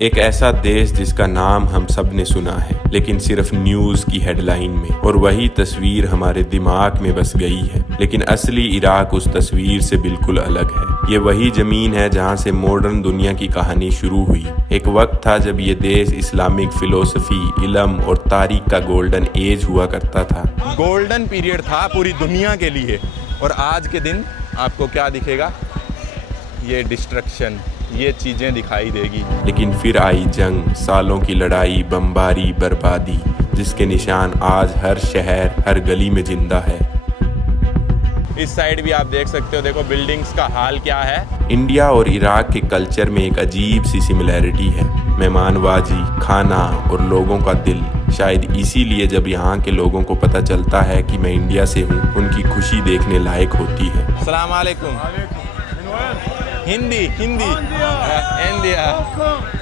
एक ऐसा देश जिसका नाम हम सब ने सुना है, लेकिन सिर्फ न्यूज़ की हेडलाइन में, और वही तस्वीर हमारे दिमाग में बस गई है। लेकिन असली इराक उस तस्वीर से बिल्कुल अलग है। ये वही ज़मीन है जहाँ से मॉडर्न दुनिया की कहानी शुरू हुई। एक वक्त था जब ये देश इस्लामिक फिलोसफी, इल्म और तारीख का गोल्डन एज हुआ करता था। गोल्डन पीरियड था पूरी दुनिया के लिए। और आज के दिन आपको क्या दिखेगा? ये डिस्ट्रक्शन, ये चीज़ें दिखाई देगी। लेकिन फिर आई जंग, सालों की लड़ाई, बमबारी, बर्बादी, जिसके निशान आज हर शहर, हर गली में जिंदा है। इस साइड भी आप देख सकते हो, देखो बिल्डिंग्स का हाल क्या है। इंडिया और इराक के कल्चर में एक अजीब सी सिमिलैरिटी है। मेहमानवाजी, खाना और लोगों का दिल। शायद इसीलिए जब यहाँ के लोगों को पता चलता है कि मैं इंडिया से हूँ, उनकी खुशी देखने लायक होती है। अस्सलाम वालेकुम। Hindi India.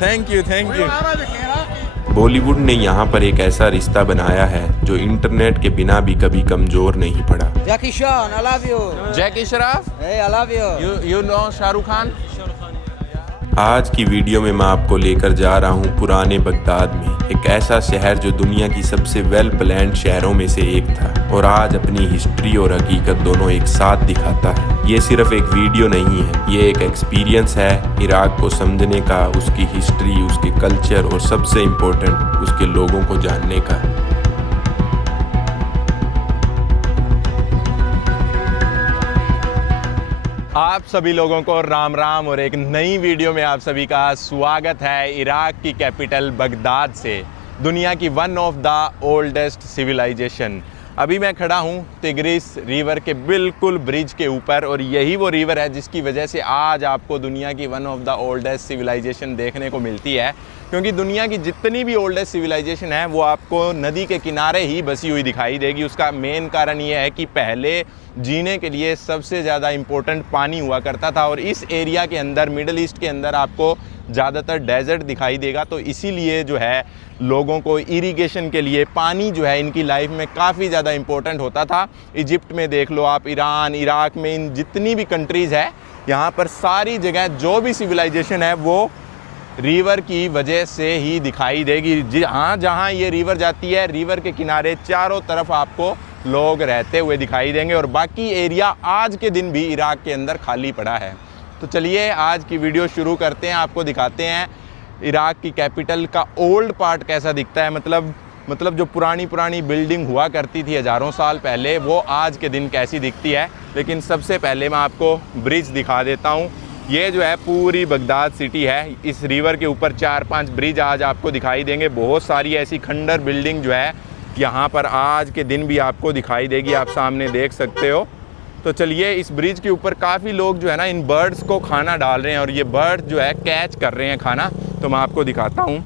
Thank you. Bollywood ने यहाँ पर एक ऐसा रिश्ता बनाया है जो इंटरनेट के बिना भी कभी कमजोर नहीं पड़ा। Jackie Chan, I love you. Jackie Shroff, Hey, I love you. you know Shahrukh Khan. आज की वीडियो में मैं आपको लेकर जा रहा हूँ पुराने बगदाद में, एक ऐसा शहर जो दुनिया की सबसे वेल प्लान्ड शहरों में से एक था और आज अपनी हिस्ट्री और हकीकत दोनों एक साथ दिखाता है। ये सिर्फ एक वीडियो नहीं है, ये एक एक्सपीरियंस है इराक को समझने का, उसकी हिस्ट्री, उसके कल्चर और सबसे इम्पोर्टेंट उसके लोगों को जानने का। आप सभी लोगों को राम राम और एक नई वीडियो में आप सभी का स्वागत है इराक की कैपिटल बगदाद से, दुनिया की one of the oldest civilisation. अभी मैं खड़ा हूँ तिग्रिस रिवर के बिल्कुल ब्रिज के ऊपर, और यही वो रिवर है जिसकी वजह से आज आपको दुनिया की one of the oldest civilisation देखने को मिलती है। क्योंकि दुनिया की जितनी भी ओल्डेस्ट सिविलाइजेशन है वो आपको नदी के किनारे ही बसी हुई दिखाई देगी। उसका मेन कारण ये है कि पहले जीने के लिए सबसे ज़्यादा इम्पोर्टेंट पानी हुआ करता था, और इस एरिया के अंदर, मिडल ईस्ट के अंदर आपको ज़्यादातर डेजर्ट दिखाई देगा। तो इसीलिए जो है लोगों को इरिगेशन के लिए पानी जो है इनकी लाइफ में काफ़ी ज़्यादा इम्पोर्टेंट होता था। इजिप्ट में देख लो आप, ईरान, इराक में, इन जितनी भी कंट्रीज़ है यहाँ पर सारी जगह जो भी सिविलाइजेशन है वो रिवर की वजह से ही दिखाई देगी। जहाँ जहाँ ये रिवर जाती है, रिवर के किनारे चारों तरफ आपको लोग रहते हुए दिखाई देंगे, और बाकी एरिया आज के दिन भी इराक के अंदर खाली पड़ा है। तो चलिए आज की वीडियो शुरू करते हैं, आपको दिखाते हैं इराक की कैपिटल का ओल्ड पार्ट कैसा दिखता है। मतलब जो पुरानी बिल्डिंग हुआ करती थी हज़ारों साल पहले, वो आज के दिन कैसी दिखती है। लेकिन सबसे पहले मैं आपको ब्रिज दिखा देता हूँ। ये जो है पूरी बगदाद सिटी है, इस रिवर के ऊपर 4-5 ब्रिज आज आपको दिखाई देंगे। बहुत सारी ऐसी खंडर बिल्डिंग जो है यहाँ पर आज के दिन भी आपको दिखाई देगी, आप सामने देख सकते हो। तो चलिए, इस ब्रिज के ऊपर काफ़ी लोग जो है ना इन बर्ड्स को खाना डाल रहे हैं, और ये बर्ड जो है कैच कर रहे हैं खाना। तो मैं आपको दिखाता हूँ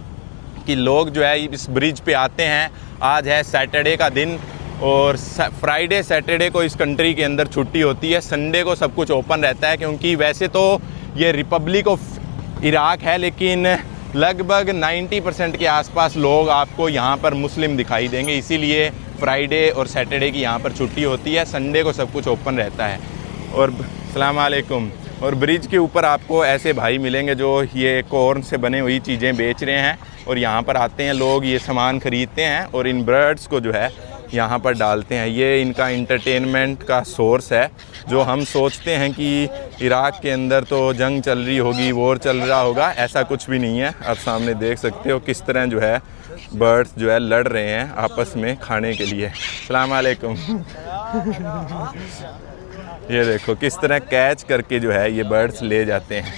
कि लोग जो है इस ब्रिज पे आते हैं। आज है सैटरडे का दिन, और फ्राइडे सैटरडे को इस कंट्री के अंदर छुट्टी होती है। संडे को सब कुछ ओपन रहता है, क्योंकि वैसे तो ये रिपब्लिक ऑफ इराक है, लेकिन लगभग 90% के आसपास लोग आपको यहाँ पर मुस्लिम दिखाई देंगे। इसीलिए फ्राइडे और सैटरडे की यहाँ पर छुट्टी होती है, संडे को सब कुछ ओपन रहता है। और अस्सलाम वालेकुम। और ब्रिज के ऊपर आपको ऐसे भाई मिलेंगे जो ये कॉर्न से बने हुई चीज़ें बेच रहे हैं, और यहाँ पर आते हैं लोग, ये सामान ख़रीदते हैं और इन बर्ड्स को जो है यहाँ पर डालते हैं। ये इनका इंटरटेनमेंट का सोर्स है। जो हम सोचते हैं कि इराक के अंदर तो जंग चल रही होगी, वॉर चल रहा होगा, ऐसा कुछ भी नहीं है। आप सामने देख सकते हो किस तरह जो है बर्ड्स जो है लड़ रहे हैं आपस में खाने के लिए। अस्सलाम वालेकुम। ये देखो किस तरह कैच करके जो है ये बर्ड्स ले जाते हैं।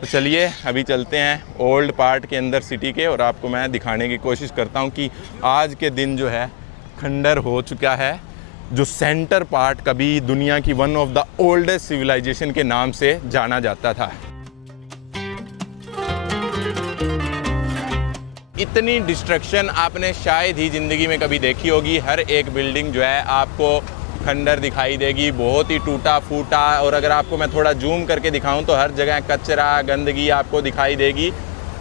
तो चलिए अभी चलते हैं ओल्ड पार्ट के अंदर सिटी के, और आपको मैं दिखाने की कोशिश करता हूँ कि आज के दिन जो है खंडर हो चुका है। जो सेंटर पार्ट कभी दुनिया की one of the oldest civilisation के नाम से जाना जाता था। इतनी डिस्ट्रक्शन आपने शायद ही ज़िंदगी में कभी देखी होगी। हर एक बिल्डिंग जो है आपको खंडर दिखाई देगी, बहुत ही टूटा फूटा। और अगर आपको मैं थोड़ा जूम करके दिखाऊं तो हर जगह कचरा, गंदगी आपको दिखाई देगी,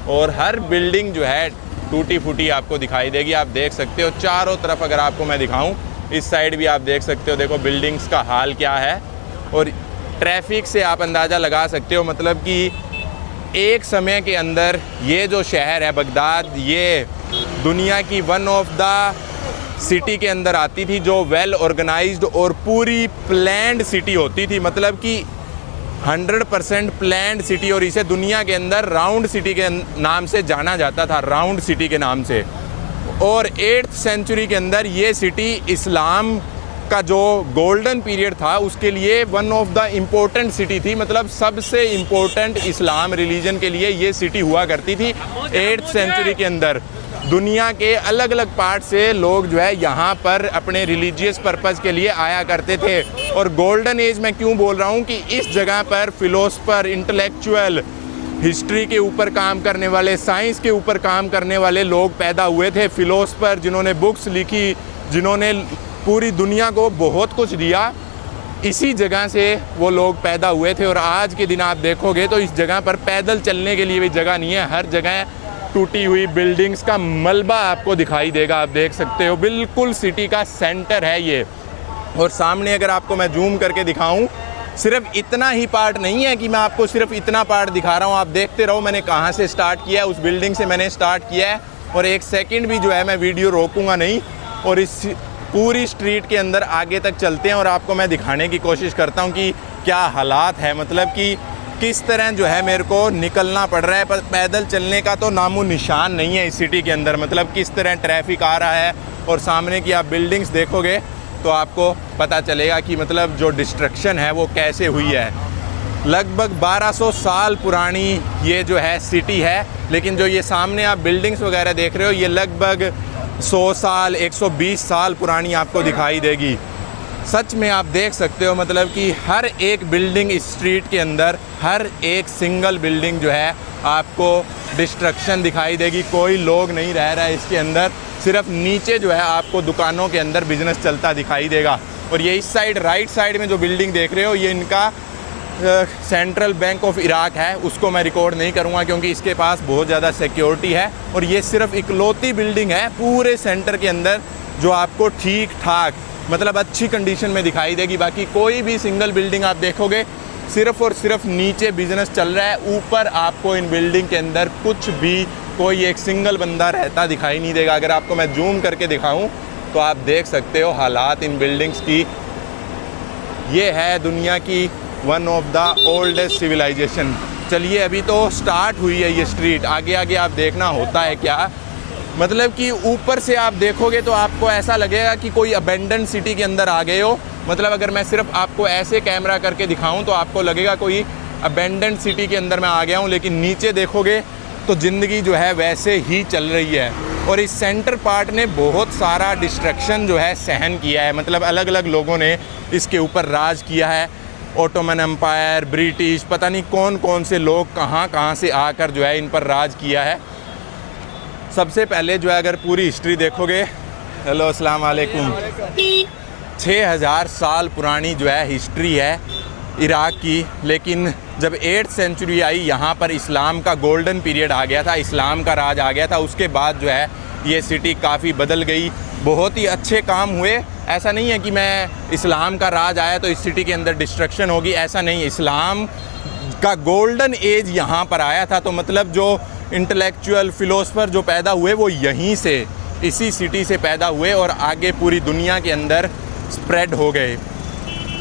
और हर बिल्डिंग जो है टूटी फूटी आपको दिखाई देगी। आप देख सकते हो चारों तरफ, अगर आपको मैं दिखाऊं इस साइड भी आप देख सकते हो, देखो बिल्डिंग्स का हाल क्या है। और ट्रैफिक से आप अंदाज़ा लगा सकते हो, मतलब कि एक समय के अंदर ये जो शहर है बगदाद, ये दुनिया की वन ऑफ द सिटी के अंदर आती थी जो वेल ऑर्गेनाइज्ड और पूरी प्लान्ड सिटी होती थी, मतलब कि 100% प्लान्ड सिटी, और इसे दुनिया के अंदर राउंड सिटी के नाम से जाना जाता था, राउंड सिटी के नाम से। और 8th सेंचुरी के अंदर ये सिटी इस्लाम का जो गोल्डन पीरियड था उसके लिए one of the important city थी, मतलब सबसे इम्पोर्टेंट इस्लाम रिलीजन के लिए ये सिटी हुआ करती थी 8th सेंचुरी के अंदर। दुनिया के अलग अलग पार्ट से लोग जो है यहाँ पर अपने रिलीजियस पर्पज़ के लिए आया करते थे। और गोल्डन एज मैं क्यों बोल रहा हूँ कि इस जगह पर फिलोसफर, इंटेलेक्चुअल, हिस्ट्री के ऊपर काम करने वाले, साइंस के ऊपर काम करने वाले लोग पैदा हुए थे। फिलोसफर जिन्होंने बुक्स लिखी, जिन्होंने पूरी दुनिया को बहुत कुछ दिया, इसी जगह से वो लोग पैदा हुए थे। और आज के दिन आप देखोगे तो इस जगह पर पैदल चलने के लिए भी जगह नहीं है, हर जगह टूटी हुई बिल्डिंग्स का मलबा आपको दिखाई देगा। आप देख सकते हो बिल्कुल सिटी का सेंटर है ये। और सामने अगर आपको मैं जूम करके दिखाऊं, सिर्फ इतना ही पार्ट नहीं है कि मैं आपको सिर्फ इतना पार्ट दिखा रहा हूं, आप देखते रहो मैंने कहां से स्टार्ट किया है। उस बिल्डिंग से मैंने स्टार्ट किया है और एक सेकंड भी जो है मैं वीडियो रोकूंगा नहीं, और इस पूरी स्ट्रीट के अंदर आगे तक चलते हैं और आपको मैं दिखाने की कोशिश करता हूं कि क्या हालात है, मतलब कि किस तरह जो है मेरे को निकलना पड़ रहा है। पर पैदल चलने का तो नामो निशान नहीं है इस सिटी के अंदर, मतलब किस तरह ट्रैफिक आ रहा है। और सामने की आप बिल्डिंग्स देखोगे तो आपको पता चलेगा कि मतलब जो डिस्ट्रक्शन है वो कैसे हुई है। लगभग 1200 साल पुरानी ये जो है सिटी है, लेकिन जो ये सामने आप बिल्डिंग्स वगैरह देख रहे हो ये लगभग 100 साल 120 साल पुरानी आपको दिखाई देगी। सच में आप देख सकते हो मतलब कि हर एक बिल्डिंग इस स्ट्रीट के अंदर, हर एक सिंगल बिल्डिंग जो है आपको डिस्ट्रक्शन दिखाई देगी। कोई लोग नहीं रह रहा है इसके अंदर, सिर्फ नीचे जो है आपको दुकानों के अंदर बिजनेस चलता दिखाई देगा। और ये इस साइड राइट साइड में जो बिल्डिंग देख रहे हो ये इनका सेंट्रल बैंक ऑफ इराक है, उसको मैं रिकॉर्ड नहीं करूँगा क्योंकि इसके पास बहुत ज़्यादा सिक्योरिटी है। और ये सिर्फ इकलौती बिल्डिंग है पूरे सेंटर के अंदर जो आपको ठीक ठाक मतलब अच्छी कंडीशन में दिखाई देगी। बाकी कोई भी सिंगल बिल्डिंग आप देखोगे सिर्फ और सिर्फ नीचे बिजनेस चल रहा है, ऊपर आपको इन बिल्डिंग के अंदर कुछ भी कोई एक सिंगल बंदा रहता दिखाई नहीं देगा। अगर आपको मैं जूम करके दिखाऊं तो आप देख सकते हो हालात इन बिल्डिंग्स की। ये है दुनिया की one of the oldest civilisation. चलिए अभी तो स्टार्ट हुई है ये स्ट्रीट, आगे आगे आप देखना होता है क्या। मतलब कि ऊपर से आप देखोगे तो आपको ऐसा लगेगा कि कोई अबेंडन सिटी के अंदर आ गए हो। मतलब अगर मैं सिर्फ आपको ऐसे कैमरा करके दिखाऊं तो आपको लगेगा कोई अबेंडन सिटी के अंदर मैं आ गया हूं, लेकिन नीचे देखोगे तो ज़िंदगी जो है वैसे ही चल रही है। और इस सेंटर पार्ट ने बहुत सारा डिस्ट्रक्शन जो है सहन किया है, मतलब अलग अलग लोगों ने इसके ऊपर राज किया है। ओटोमन एम्पायर, ब्रिटिश, पता नहीं कौन कौन से लोग कहाँ कहाँ से आकर जो है इन पर राज किया है। सबसे पहले जो है अगर पूरी हिस्ट्री देखोगे, हेलो अस्सलाम वालेकुम, 6000 साल पुरानी जो है हिस्ट्री है इराक की। लेकिन जब 8th सेंचुरी आई यहाँ पर इस्लाम का गोल्डन पीरियड आ गया था, इस्लाम का राज आ गया था। उसके बाद जो है ये सिटी काफ़ी बदल गई, बहुत ही अच्छे काम हुए। ऐसा नहीं है कि मैं इस्लाम का राज आया तो इस सिटी के अंदर डिस्ट्रक्शन होगी, ऐसा नहीं। इस्लाम का गोल्डन एज यहाँ पर आया था, तो मतलब जो इंटेलेक्चुअल फिलोसफर जो पैदा हुए वो यहीं से, इसी सिटी से पैदा हुए और आगे पूरी दुनिया के अंदर स्प्रेड हो गए।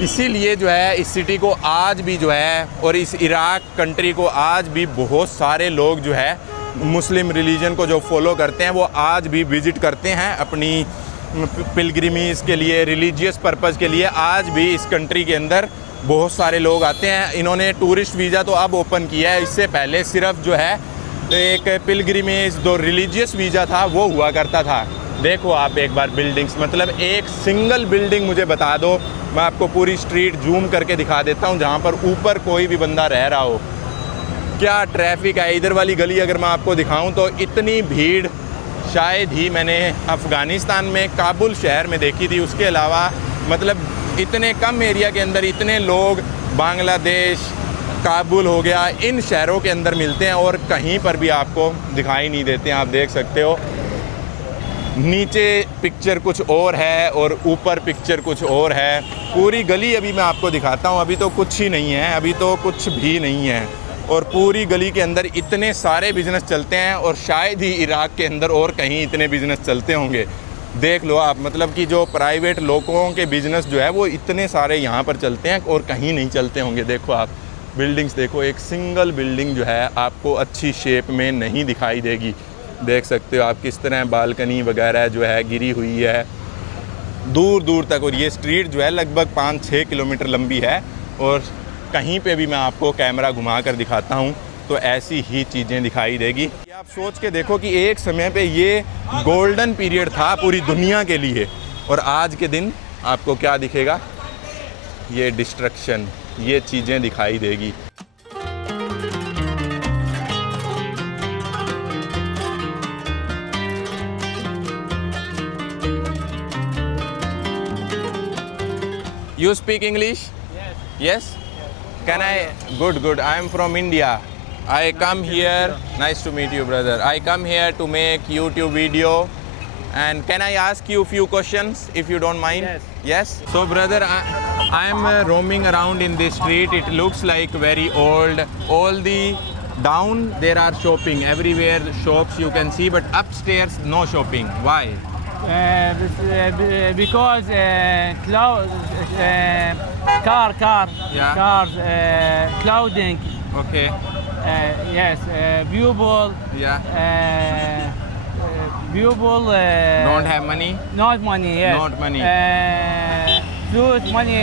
इसीलिए जो है इस सिटी को आज भी जो है और इस इराक कंट्री को आज भी बहुत सारे लोग जो है मुस्लिम रिलीजन को जो फॉलो करते हैं वो आज भी विज़िट करते हैं अपनी पिलग्रिमेज के लिए, रिलीजियस पर्पज़ के लिए। आज भी इस कंट्री के अंदर बहुत सारे लोग आते हैं। इन्होंने टूरिस्ट वीज़ा तो अब ओपन किया है, इससे पहले सिर्फ जो है एक पिलग्रिमेज जो रिलीजियस वीज़ा था वो हुआ करता था। देखो आप एक बार बिल्डिंग्स, मतलब एक सिंगल बिल्डिंग मुझे बता दो, मैं आपको पूरी स्ट्रीट जूम करके दिखा देता हूँ जहाँ पर ऊपर कोई भी बंदा रह रहा हो। क्या ट्रैफिक है। इधर वाली गली अगर मैं आपको दिखाऊं तो इतनी भीड़ शायद ही मैंने अफ़गानिस्तान में काबुल शहर में देखी थी। उसके अलावा मतलब इतने कम एरिया के अंदर इतने लोग बांग्लादेश, काबुल हो गया, इन शहरों के अंदर मिलते हैं और कहीं पर भी आपको दिखाई नहीं देते हैं। आप देख सकते हो नीचे पिक्चर कुछ और है और ऊपर पिक्चर कुछ और है। पूरी गली अभी मैं आपको दिखाता हूँ। अभी तो कुछ ही नहीं है, अभी तो कुछ भी नहीं है। और पूरी गली के अंदर इतने सारे बिजनेस चलते हैं और शायद ही इराक के अंदर और कहीं इतने बिजनेस चलते होंगे। देख लो आप, मतलब कि जो प्राइवेट लोगों के बिजनेस जो है वो इतने सारे यहाँ पर चलते हैं और कहीं नहीं चलते होंगे। देखो आप बिल्डिंग्स देखो, एक सिंगल बिल्डिंग जो है आपको अच्छी शेप में नहीं दिखाई देगी। देख सकते हो आप किस तरह बालकनी वगैरह जो है गिरी हुई है दूर दूर तक। और ये स्ट्रीट जो है लगभग 5-6 किलोमीटर लंबी है और कहीं पे भी मैं आपको कैमरा घुमा कर दिखाता हूँ तो ऐसी ही चीज़ें दिखाई देगी। ये आप सोच के देखो कि एक समय पे ये गोल्डन पीरियड था पूरी दुनिया के लिए और आज के दिन आपको क्या दिखेगा, ये डिस्ट्रक्शन, ये चीज़ें दिखाई देगी। You speak English? Yes. Yes? Can I? Good, good. I am from India. I come here. Nice to meet you, brother. I come here to make YouTube video. And can I ask you a few questions if you don't mind? Yes. Yes? So, brother, I am roaming around in this street. It looks like very old. All the down there are shopping. Everywhere shops you can see, but upstairs no shopping. Why? Because Yeah. cars, clothing, Okay. yes, people, Yeah. people Don't have money? not money, yes, Not money. food money,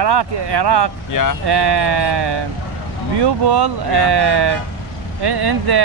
Iraq Yeah. people in the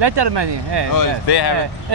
letter money. Oh, they have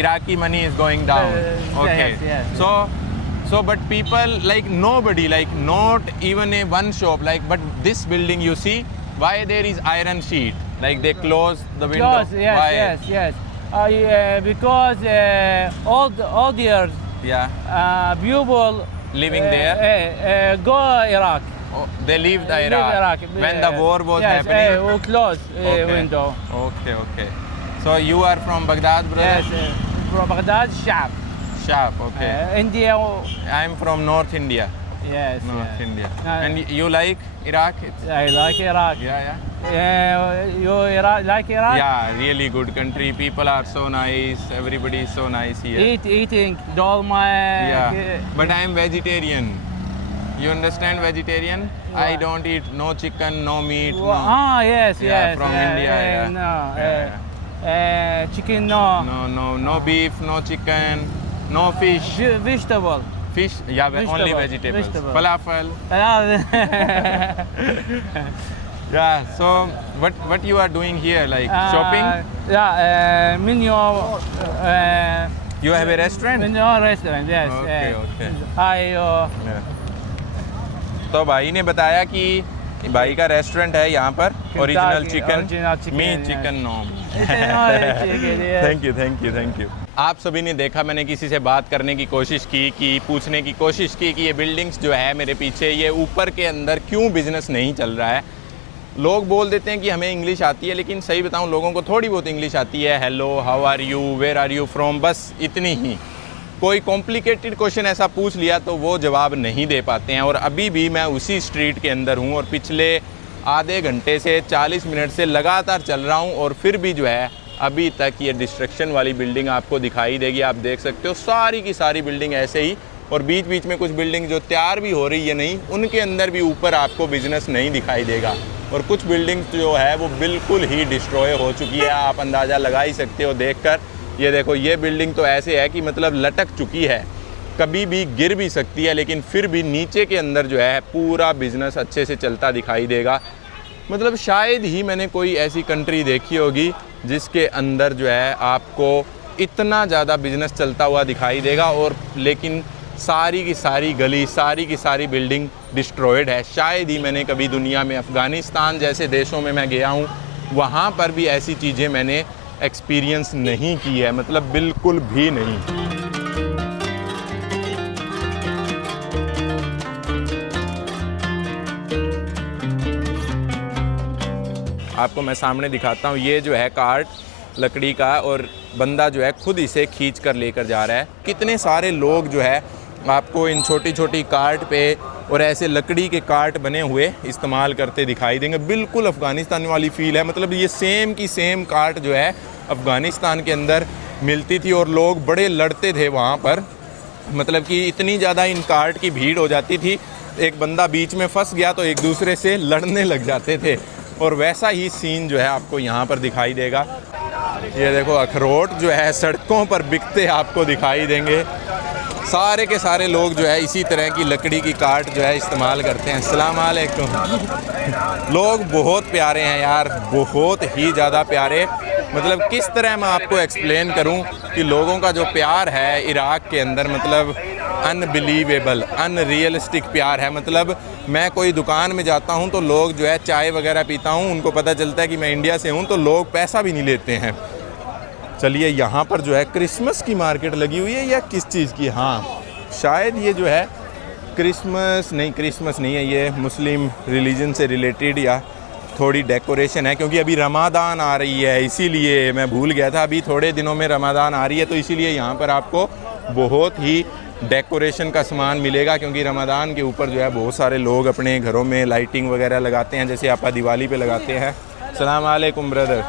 Iraqi money is going down. Okay. yes. So but people like nobody, like not even a one shop, like but this building you see, why there is iron sheet? Like they close the window. Yes, Why? yes. Because all years Yeah. people Living there. Go Iraq. Oh, they leave the Leave Iraq. When the war was happening. we close Okay. window. Okay. So you are from Baghdad, brother? Yes, from Baghdad, Shab. Shab. Okay. India. I'm from North India. Yes. North India. No. And you like Iraq? It's, I like Iraq. yeah. You like Iraq? Yeah, really good country. People are so nice. Everybody is so nice here. Eating dolma. Yeah. But I am vegetarian. You understand vegetarian? I don't eat no chicken, no meat. No. Yes. From India. Yeah. No. Yeah. Chicken, no. No beef, no chicken, no fish. Vegetable. Fish, yeah, only Vegetable. vegetables. Falafel. Yeah. So what you are doing here? Like shopping? Yeah. Menu. You have a restaurant? Menu restaurant. Yes. Okay. तो भाई ने बताया कि भाई का restaurant है यहाँ पर, ओरिजिनल चिकन, मी चिकन नॉम। Thank you. आप सभी ने देखा, मैंने किसी से बात करने की कोशिश की, कि पूछने की कोशिश की कि ये बिल्डिंग्स जो है मेरे पीछे, ये ऊपर के अंदर क्यों बिजनेस नहीं चल रहा है। लोग बोल देते हैं कि हमें इंग्लिश आती है, लेकिन सही बताऊं लोगों को थोड़ी बहुत इंग्लिश आती है। Hello, how are you, where are you from, बस इतनी ही। कोई कॉम्प्लिकेटेड क्वेश्चन ऐसा पूछ लिया तो वो जवाब नहीं दे पाते हैं। और अभी भी मैं उसी स्ट्रीट के अंदर हूँ और पिछले आधे घंटे से 40 मिनट से लगातार चल रहा हूँ और फिर भी जो है अभी तक ये डिस्ट्रक्शन वाली बिल्डिंग आपको दिखाई देगी। आप देख सकते हो सारी की सारी बिल्डिंग ऐसे ही, और बीच बीच में कुछ बिल्डिंग जो तैयार भी हो रही है नहीं, उनके अंदर भी ऊपर आपको बिजनेस नहीं दिखाई देगा। और कुछ बिल्डिंग जो है वो बिल्कुल ही डिस्ट्रॉय हो चुकी है। आप अंदाज़ा लगा ही सकते हो देखकर। ये देखो, ये बिल्डिंग तो ऐसे है कि मतलब लटक चुकी है, कभी भी गिर भी सकती है, लेकिन फिर भी नीचे के अंदर जो है पूरा बिजनेस अच्छे से चलता दिखाई देगा। मतलब शायद ही मैंने कोई ऐसी कंट्री देखी होगी जिसके अंदर जो है आपको इतना ज़्यादा बिजनेस चलता हुआ दिखाई देगा, और लेकिन सारी की सारी गली, सारी की सारी बिल्डिंग डिस्ट्रॉयड है। शायद ही मैंने कभी दुनिया में, अफ़गानिस्तान जैसे देशों में मैं गया हूँ, वहाँ पर भी ऐसी चीज़ें मैंने एक्सपीरियंस नहीं की है, मतलब बिल्कुल भी नहीं। आपको मैं सामने दिखाता हूँ। ये जो है कार्ट लकड़ी का, और बंदा जो है खुद इसे खींच कर लेकर जा रहा है। कितने सारे लोग जो है आपको इन छोटी छोटी कार्ट पे और ऐसे लकड़ी के कार्ट बने हुए इस्तेमाल करते दिखाई देंगे। बिल्कुल अफ़गानिस्तान वाली फ़ील है, मतलब ये सेम की सेम कार्ट जो है अफ़गानिस्तान के अंदर मिलती थी और लोग बड़े लड़ते थे वहाँ पर। मतलब कि इतनी ज़्यादा इन कार्ट की भीड़ हो जाती थी, एक बंदा बीच में फंस गया तो एक दूसरे से लड़ने लग जाते थे। और वैसा ही सीन जो है आपको यहाँ पर दिखाई देगा। ये देखो अखरोट जो है सड़कों पर बिकते आपको दिखाई देंगे। सारे के सारे लोग जो है इसी तरह की लकड़ी की कार्ट जो है इस्तेमाल करते हैं। अस्सलाम वालेकुम। लोग बहुत प्यारे हैं यार, बहुत ही ज़्यादा प्यारे। मतलब किस तरह मैं आपको एक्सप्लेन करूं कि लोगों का जो प्यार है इराक़ के अंदर, मतलब अनबिलीवेबल, अनरियलिस्टिक प्यार है। मतलब मैं कोई दुकान में जाता हूं तो लोग जो है चाय वगैरह पीता हूं, उनको पता चलता है कि मैं इंडिया से हूं तो लोग पैसा भी नहीं लेते हैं। चलिए यहाँ पर जो है क्रिसमस की मार्केट लगी हुई है या किस चीज़ की, हाँ शायद ये जो है क्रिसमस नहीं है, ये मुस्लिम रिलीजन से रिलेटेड या थोड़ी डेकोरेशन है, क्योंकि अभी रमादान आ रही है, इसीलिए मैं भूल गया था। अभी थोड़े दिनों में रमादान आ रही है, तो इसीलिए यहाँ पर आपको बहुत ही डेकोरेशन का सामान मिलेगा, क्योंकि रमादान के ऊपर जो है बहुत सारे लोग अपने घरों में लाइटिंग वगैरह लगाते हैं, जैसे आप दिवाली पे लगाते हैं। अस्सलाम वालेकुम ब्रदर।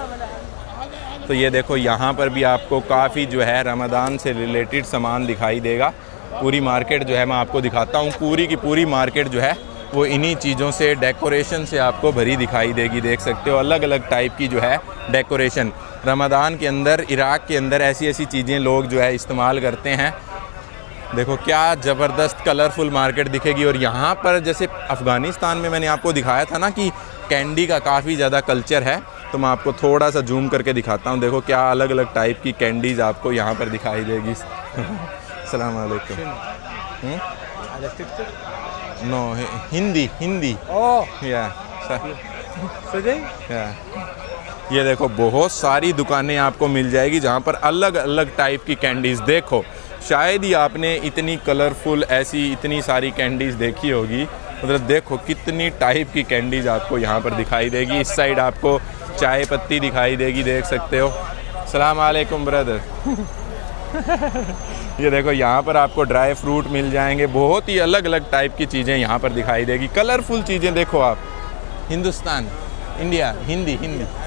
तो ये देखो यहाँ पर भी आपको काफ़ी जो है रमज़ान से रिलेटेड सामान दिखाई देगा। पूरी मार्केट जो है मैं आपको दिखाता हूँ, पूरी की पूरी मार्केट जो है वो इन्हीं चीज़ों से, डेकोरेशन से आपको भरी दिखाई देगी। देख सकते हो अलग अलग टाइप की जो है डेकोरेशन रमज़ान के अंदर, इराक़ के अंदर ऐसी ऐसी चीज़ें लोग जो है इस्तेमाल करते हैं। देखो क्या ज़बरदस्त कलरफुल मार्केट दिखेगी। और यहाँ पर जैसे अफ़गानिस्तान में मैंने आपको दिखाया था ना कि कैंडी का काफ़ी ज़्यादा कल्चर है, तो मैं आपको थोड़ा सा जूम करके दिखाता हूँ। देखो क्या अलग अलग टाइप की कैंडीज़ आपको यहाँ पर दिखाई देगी। अस्सलाम वालेकुम। नो हिंदी या ये देखो बहुत सारी दुकानें आपको मिल जाएगी जहाँ पर अलग अलग टाइप की कैंडीज़। देखो शायद ही आपने इतनी कलरफुल ऐसी इतनी सारी कैंडीज़ देखी होगी। मतलब देखो कितनी टाइप की कैंडीज़ आपको यहाँ पर दिखाई देगी। इस साइड आपको चाय पत्ती दिखाई देगी, देख सकते हो। अस्सलाम वालेकुम ब्रदर। ये देखो यहाँ पर आपको ड्राई फ्रूट मिल जाएंगे, बहुत ही अलग अलग टाइप की चीज़ें यहाँ पर दिखाई देगी। कलरफुल चीज़ें देखो आप। हिंदुस्तान, इंडिया, हिंदी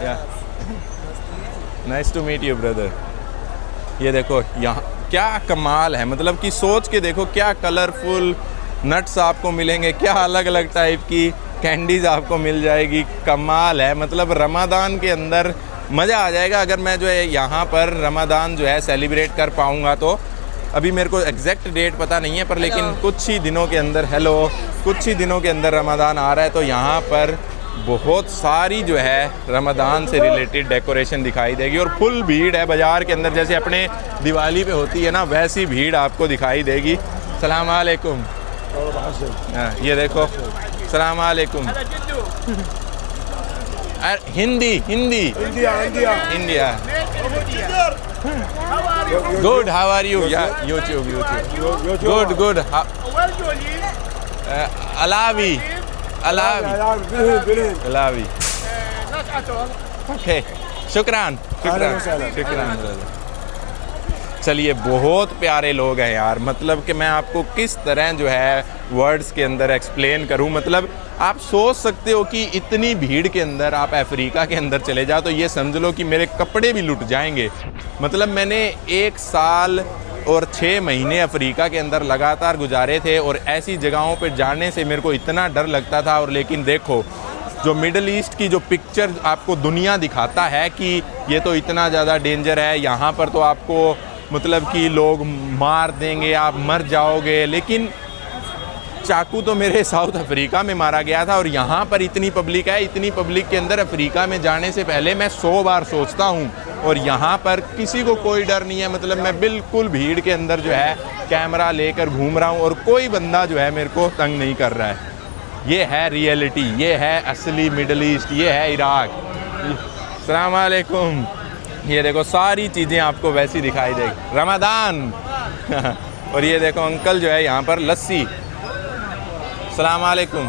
या nice to meet you brother. ये देखो यहाँ क्या कमाल है, मतलब कि सोच के देखो क्या कलरफुल नट्स आपको मिलेंगे, क्या अलग अलग टाइप की कैंडीज़ आपको मिल जाएगी। कमाल है, मतलब रमज़ान के अंदर मज़ा आ जाएगा। अगर मैं जो है यहाँ पर रमज़ान जो है सेलिब्रेट कर पाऊँगा तो, अभी मेरे को एग्जैक्ट डेट पता नहीं है, पर लेकिन कुछ ही दिनों के अंदर कुछ ही दिनों के अंदर रमज़ान आ रहा है, तो यहाँ पर बहुत सारी जो है रमज़ान से रिलेटेड डेकोरेशन दिखाई देगी। और फुल भीड़ है बाज़ार के अंदर, जैसे अपने दिवाली पे होती है ना, वैसी भीड़ आपको दिखाई देगी। सलाम वालेकुम। ये देखो सलाम वालेकुम। Hindi India. Good, how are you? या यूट्यूब गुड। अलावी ओके, शुक्रान। चलिए बहुत प्यारे लोग हैं यार, मतलब कि मैं आपको किस तरह जो है वर्ड्स के अंदर एक्सप्लेन करूं। मतलब आप सोच सकते हो कि इतनी भीड़ के अंदर आप अफ्रीका के अंदर चले जाओ तो ये समझ लो कि मेरे कपड़े भी लुट जाएंगे। मतलब मैंने 1 साल और 6 महीने अफ्रीका के अंदर लगातार गुजारे थे, और ऐसी जगहों पर जाने से मेरे को इतना डर लगता था। और लेकिन देखो जो मिडल ईस्ट की जो पिक्चर आपको दुनिया दिखाता है कि ये तो इतना ज़्यादा डेंजर है, यहाँ पर तो आपको मतलब कि लोग मार देंगे, आप मर जाओगे। लेकिन चाकू तो मेरे साउथ अफ्रीका में मारा गया था, और यहाँ पर इतनी पब्लिक है, इतनी पब्लिक के अंदर अफ्रीका में जाने से पहले मैं 100 बार सोचता हूँ। और यहाँ पर किसी को कोई डर नहीं है, मतलब मैं बिल्कुल भीड़ के अंदर जो है कैमरा लेकर घूम रहा हूँ और कोई बंदा जो है मेरे को तंग नहीं कर रहा है। ये है रियलिटी, ये है असली मिडल ईस्ट, ये है इराक़। अस्सलाम वालेकुम। ये देखो सारी चीज़ें आपको वैसी दिखाई देगी, रमज़ान। और ये देखो अंकल जो है यहाँ पर लस्सी। अस्सलाम वालेकुम।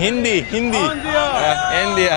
हिंदी हिंदी इंडिया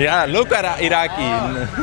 या लुक इराकी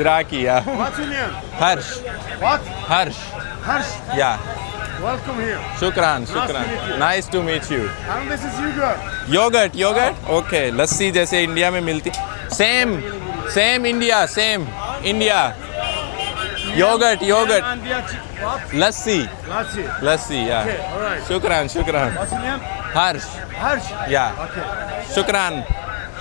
इराकी या What's your name? Harsh What? Harsh Harsh. या Welcome here. शुक्रान meet you. Nice to meet you And this is yogurt. Yogurt okay lassi जैसे इंडिया में मिलती same India yogurt And what? Lassi Lassi. या Okay, all right. शुक्रान What's your name? Harsh Harsh. या Okay. शुक्रान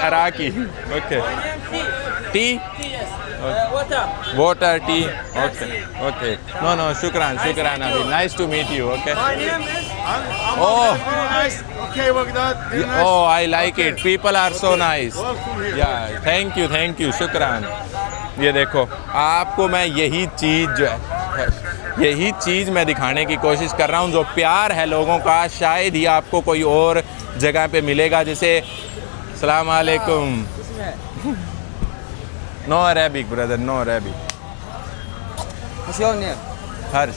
अराकी okay tea water. Water tea okay no शुक्रान अभी nice to meet you okay My name is. I'm Oh. very nice. Okay, Baghdad. Very nice. Oh, I like it. People are so nice. Welcome here. Yeah, thank you, शुक्रान। ये देखो, आपको मैं यही चीज़ मैं दिखाने की कोशिश कर रहा हूँ। जो प्यार है लोगों का, शायद ही आपको कोई और जगह पे मिलेगा। जैसे सलाम अलैकुम। No Arabic, brother, no Arabic. What's your name? Harsh.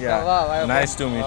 Yeah, nice to meet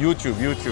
YouTube.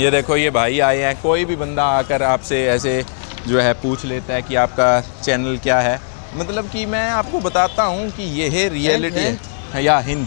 ये देखो, ये भाई आए हैं। कोई भी बंदा आकर आपसे ऐसे जो है पूछ लेता है कि आपका चैनल क्या है। मतलब कि मैं आपको बताता हूँ कि ये है रियलिटी हिंद? है। या हिंद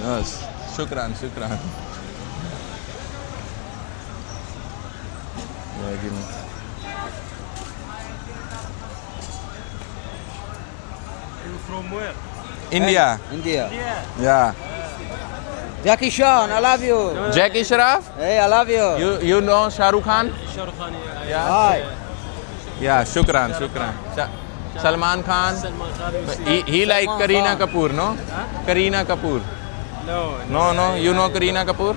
बस शुक्रान You from where? India India. या Jackie Chan, I love you. Jackie Shroff Hey, I love you. You know Shahrukh Khan Hi. या शुक्रान Salman Khan he like Kareena Kapoor no Kareena Kapoor no you know Kareena Kapoor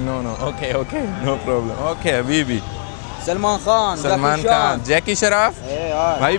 no okay no problem okay अभी भी सलमान खान. Salman Jackie Khan Chan. जैकी Shroff Hey, hi. भाई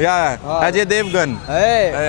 या हाँ। Ajay Devgan Hey, Hey.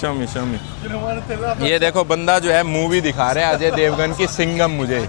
Shami ये देखो बंदा जो है मूवी दिखा रहा है अजय देवगन की सिंघम मुझे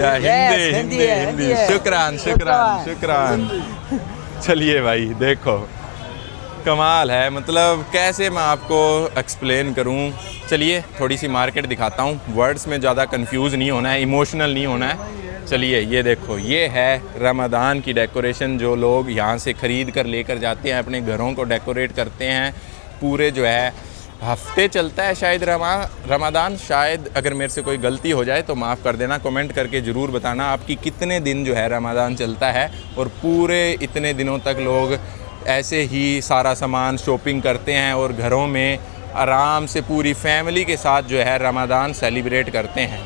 या Yes, हिंदी शुक्रान चलिए भाई देखो कमाल है। मतलब कैसे मैं आपको एक्सप्लेन करूं। चलिए थोड़ी सी मार्केट दिखाता हूं। वर्ड्स में ज़्यादा कंफ्यूज नहीं होना है, इमोशनल नहीं होना है। चलिए ये देखो, ये है रमज़ान की डेकोरेशन जो लोग यहाँ से ख़रीद कर लेकर जाते हैं, अपने घरों को डेकोरेट करते हैं। पूरे जो है हफ्ते चलता है शायद रमज़ान। शायद अगर मेरे से कोई गलती हो जाए तो माफ़ कर देना। कमेंट करके ज़रूर बताना आपकी कितने दिन जो है रमज़ान चलता है। और पूरे इतने दिनों तक लोग ऐसे ही सारा सामान शॉपिंग करते हैं और घरों में आराम से पूरी फैमिली के साथ जो है रमज़ान सेलिब्रेट करते हैं।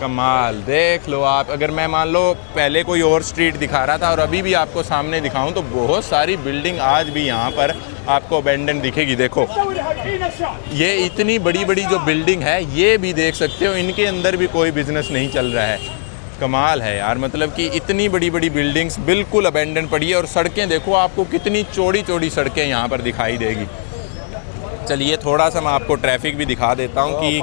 कमाल देख लो आप। अगर मैं मान लो पहले कोई और स्ट्रीट दिखा रहा था और अभी भी आपको सामने दिखाऊं तो बहुत सारी बिल्डिंग आज भी यहाँ पर आपको अबेंडन दिखेगी। देखो ये इतनी बड़ी बड़ी जो बिल्डिंग है, ये भी देख सकते हो, इनके अंदर भी कोई बिज़नेस नहीं चल रहा है। कमाल है यार। मतलब कि इतनी बड़ी बड़ी बिल्डिंग्स बिल्कुल अबेंडन पड़ी है। और सड़कें देखो, आपको कितनी चौड़ी चौड़ी सड़कें यहाँ पर दिखाई देगी। चलिए थोड़ा सा मैं आपको ट्रैफिक भी दिखा देता हूँ कि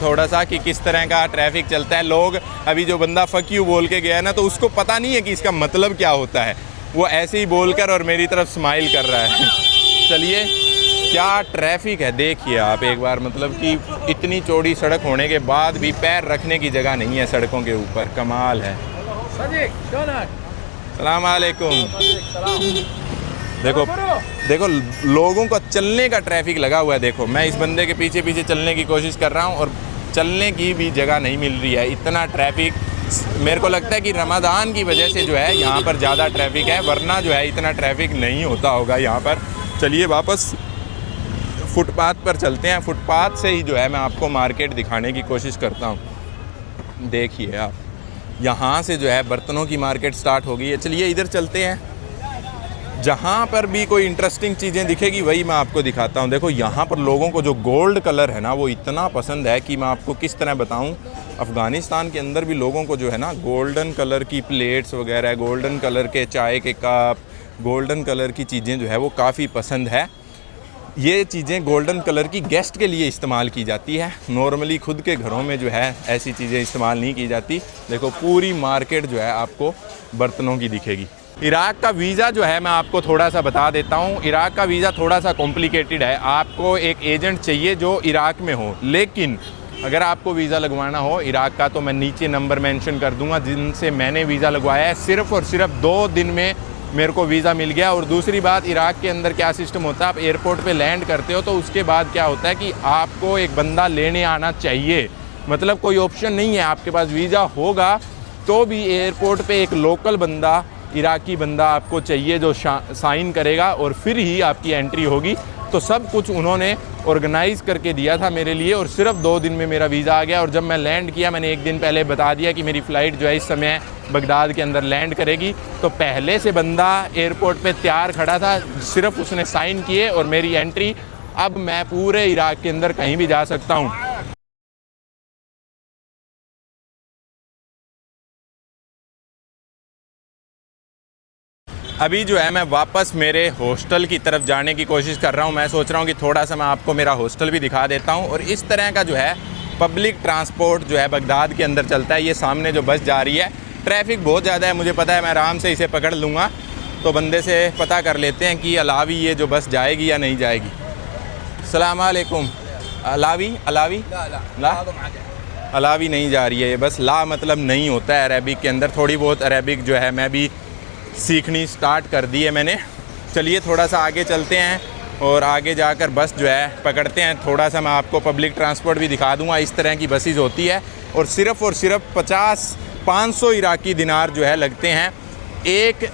थोड़ा सा कि किस तरह का ट्रैफिक चलता है। लोग अभी जो बंदा फक यू बोल के गया है ना, तो उसको पता नहीं है कि इसका मतलब क्या होता है। वो ऐसे ही बोलकर और मेरी तरफ स्माइल कर रहा है। चलिए क्या ट्रैफिक है देखिए आप एक बार। मतलब कि इतनी चौड़ी सड़क होने के बाद भी पैर रखने की जगह नहीं है सड़कों के ऊपर। कमाल है। सलाम अलैकुम। देखो लोगों का चलने का ट्रैफिक लगा हुआ है। देखो मैं इस बंदे के पीछे पीछे चलने की कोशिश कर रहा हूँ और चलने की भी जगह नहीं मिल रही है। इतना ट्रैफिक, मेरे को लगता है कि रमज़ान की वजह से जो है यहाँ पर ज़्यादा ट्रैफिक है, वरना जो है इतना ट्रैफिक नहीं होता होगा यहाँ पर। चलिए वापस फुटपाथ पर चलते हैं। फुटपाथ से ही जो है मैं आपको मार्केट दिखाने की कोशिश करता हूँ। देखिए आप, यहाँ से जो है बर्तनों की मार्केट स्टार्ट हो गई है। चलिए इधर चलते हैं। जहाँ पर भी कोई इंटरेस्टिंग चीज़ें दिखेगी वही मैं आपको दिखाता हूँ। देखो यहाँ पर लोगों को जो गोल्ड कलर है ना, वो इतना पसंद है कि मैं आपको किस तरह बताऊँ। अफ़गानिस्तान के अंदर भी लोगों को जो है ना गोल्डन कलर की प्लेट्स वगैरह, गोल्डन कलर के चाय के कप, गोल्डन कलर की चीज़ें जो है वो काफ़ी पसंद है। ये चीज़ें गोल्डन कलर की गेस्ट के लिए इस्तेमाल की जाती है। नॉर्मली खुद के घरों में जो है ऐसी चीज़ें इस्तेमाल नहीं की जाती। देखो पूरी मार्केट जो है आपको बर्तनों की दिखेगी। इराक का वीज़ा जो है मैं आपको थोड़ा सा बता देता हूँ। इराक का वीज़ा थोड़ा सा कॉम्प्लिकेटेड है। आपको एक एजेंट चाहिए जो इराक में हो, लेकिन अगर आपको वीज़ा लगवाना हो इराक का तो मैं नीचे नंबर मेंशन कर दूंगा जिनसे मैंने वीज़ा लगवाया है। सिर्फ़ और सिर्फ 2 दिन में मेरे को वीज़ा मिल गया। और दूसरी बात, इराक के अंदर क्या सिस्टम होता है, आप एयरपोर्ट पे लैंड करते हो तो उसके बाद क्या होता है कि आपको एक बंदा लेने आना चाहिए। मतलब कोई ऑप्शन नहीं है, आपके पास वीज़ा होगा तो भी एयरपोर्ट पे एक लोकल बंदा, इराकी बंदा आपको चाहिए जो साइन करेगा और फिर ही आपकी एंट्री होगी। तो सब कुछ उन्होंने ऑर्गेनाइज़ करके दिया था मेरे लिए और सिर्फ 2 दिन में मेरा वीज़ा आ गया। और जब मैं लैंड किया, मैंने 1 दिन पहले बता दिया कि मेरी फ़्लाइट जो है इस समय बगदाद के अंदर लैंड करेगी, तो पहले से बंदा एयरपोर्ट पे तैयार खड़ा था, सिर्फ उसने साइन किए और मेरी एंट्री। अब मैं पूरे इराक के अंदर कहीं भी जा सकता हूँ। अभी जो है मैं वापस मेरे हॉस्टल की तरफ जाने की कोशिश कर रहा हूँ। मैं सोच रहा हूँ कि थोड़ा सा मैं आपको मेरा हॉस्टल भी दिखा देता हूँ। और इस तरह का जो है पब्लिक ट्रांसपोर्ट जो है बगदाद के अंदर चलता है। ये सामने जो बस जा रही है, ट्रैफिक बहुत ज़्यादा है, मुझे पता है, मैं आराम से इसे पकड़ लूँगा। तो बंदे से पता कर लेते हैं कि अलावी ये जो बस जाएगी या नहीं जाएगी। अस्सलाम वालेकुम। अलावी अलावी नहीं जा रही है ये बस। ला मतलब नहीं होता है अरेबिक के अंदर। थोड़ी बहुत अरेबिक जो है मैं भी सीखनी स्टार्ट कर दी है मैंने। चलिए थोड़ा सा आगे चलते हैं और आगे जाकर बस जो है पकड़ते हैं। थोड़ा सा मैं आपको पब्लिक ट्रांसपोर्ट भी दिखा दूंगा। इस तरह की बसेज होती है और सिर्फ 500 इराकी दिनार जो है लगते हैं। 1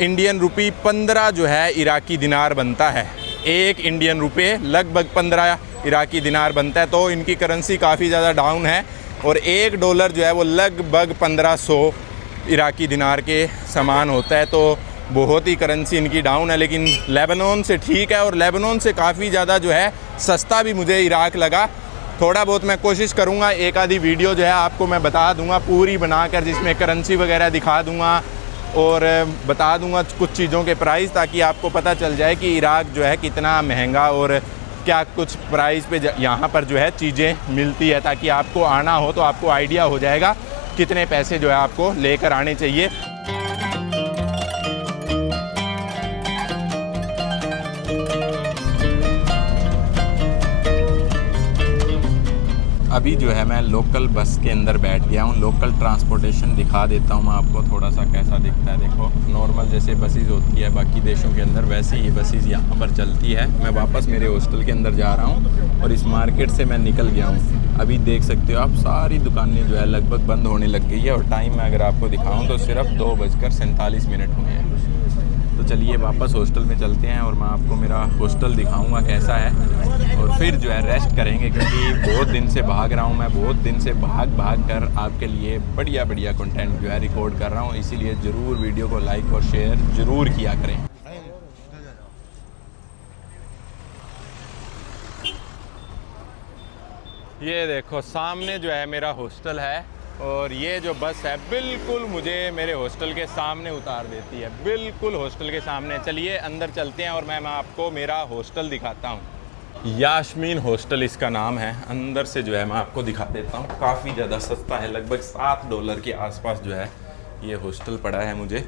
इंडियन रुपी 15 जो है इराकी दिनार बनता है। 1 इंडियन रुपये लगभग 15 इराकी दिनार बनता है। तो इनकी करेंसी काफ़ी ज़्यादा डाउन है और $1 जो है वो लगभग 1500 इराकी दिनार के समान होता है। तो बहुत ही करेंसी इनकी डाउन है, लेकिन लेबनान से ठीक है और लेबनान से काफ़ी ज़्यादा जो है सस्ता भी मुझे इराक लगा। थोड़ा बहुत मैं कोशिश करूँगा, एक आधी वीडियो जो है आपको मैं बता दूँगा पूरी बनाकर, जिसमें करेंसी वगैरह दिखा दूँगा और बता दूँगा कुछ चीज़ों के प्राइस, ताकि आपको पता चल जाए कि इराक जो है कितना महंगा और क्या कुछ प्राइस पे यहाँ पर जो है चीज़ें मिलती है, ताकि आपको आना हो तो आपको आइडिया हो जाएगा कितने पैसे जो है आपको लेकर आने चाहिए। अभी जो है मैं लोकल बस के अंदर बैठ गया हूँ। लोकल ट्रांसपोर्टेशन दिखा देता हूँ मैं आपको थोड़ा सा कैसा दिखता है। देखो नॉर्मल जैसे बसेज होती है बाकी देशों के अंदर, वैसे ये बसेज यहाँ पर चलती है। मैं वापस मेरे हॉस्टल के अंदर जा रहा हूँ और इस मार्केट से मैं निकल गया हूँ। अभी देख सकते हो आप सारी दुकानें जो है लगभग बंद होने लग गई है और टाइम में अगर आपको दिखाऊँ तो सिर्फ 2:47 हुए हैं। तो चलिए वापस हॉस्टल में चलते हैं और मैं आपको मेरा हॉस्टल दिखाऊंगा कैसा है और फिर जो है रेस्ट करेंगे, क्योंकि बहुत दिन से भाग रहा हूं मैं। बहुत दिन से भाग कर आपके लिए बढ़िया कंटेंट जो है रिकॉर्ड कर रहा हूं। इसीलिए ज़रूर वीडियो को लाइक और शेयर ज़रूर किया करें। ये देखो सामने जो है मेरा हॉस्टल है और ये जो बस है बिल्कुल मुझे मेरे हॉस्टल के सामने उतार देती है, बिल्कुल हॉस्टल के सामने। चलिए अंदर चलते हैं और मैं आपको मेरा हॉस्टल दिखाता हूँ। यास्मीन हॉस्टल इसका नाम है। अंदर से जो है मैं आपको दिखा देता हूँ। काफ़ी ज़्यादा सस्ता है, लगभग $7 के आसपास जो है ये हॉस्टल पड़ा है मुझे।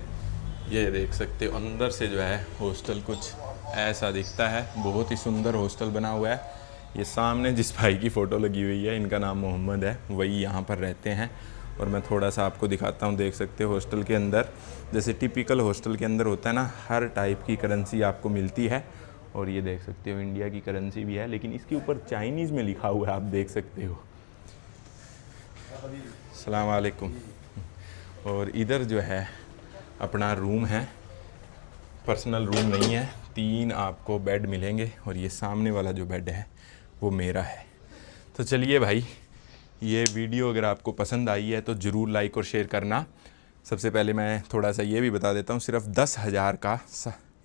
ये देख सकते हो अंदर से जो है हॉस्टल कुछ ऐसा दिखता है। बहुत ही सुंदर हॉस्टल बना हुआ है। ये सामने जिस भाई की फ़ोटो लगी हुई है इनका नाम मोहम्मद है, वही यहाँ पर रहते हैं। और मैं थोड़ा सा आपको दिखाता हूँ। देख सकते हो हॉस्टल के अंदर जैसे टिपिकल हॉस्टल के अंदर होता है ना, हर टाइप की करेंसी आपको मिलती है। और ये देख सकते हो इंडिया की करेंसी भी है, लेकिन इसके ऊपर चाइनीज़ में लिखा हुआ है, आप देख सकते हो। अस्सलाम वालेकुम। और इधर जो है अपना रूम है, पर्सनल रूम नहीं है। 3 आपको बेड मिलेंगे और ये सामने वाला जो बेड है वो मेरा है। तो चलिए भाई, ये वीडियो अगर आपको पसंद आई है तो ज़रूर लाइक और शेयर करना। सबसे पहले मैं थोड़ा सा ये भी बता देता हूँ, सिर्फ 10,000 का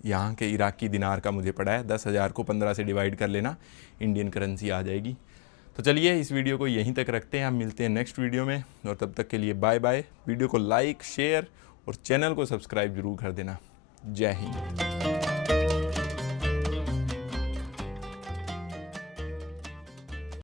यहाँ के इराकी दिनार का मुझे पड़ा है। 10,000 को 15 से डिवाइड कर लेना, इंडियन करेंसी आ जाएगी। तो चलिए इस वीडियो को यहीं तक रखते हैं, हम मिलते हैं नेक्स्ट वीडियो में और तब तक के लिए बाय बाय। वीडियो को लाइक शेयर और चैनल को सब्सक्राइब ज़रूर कर देना। जय हिंद।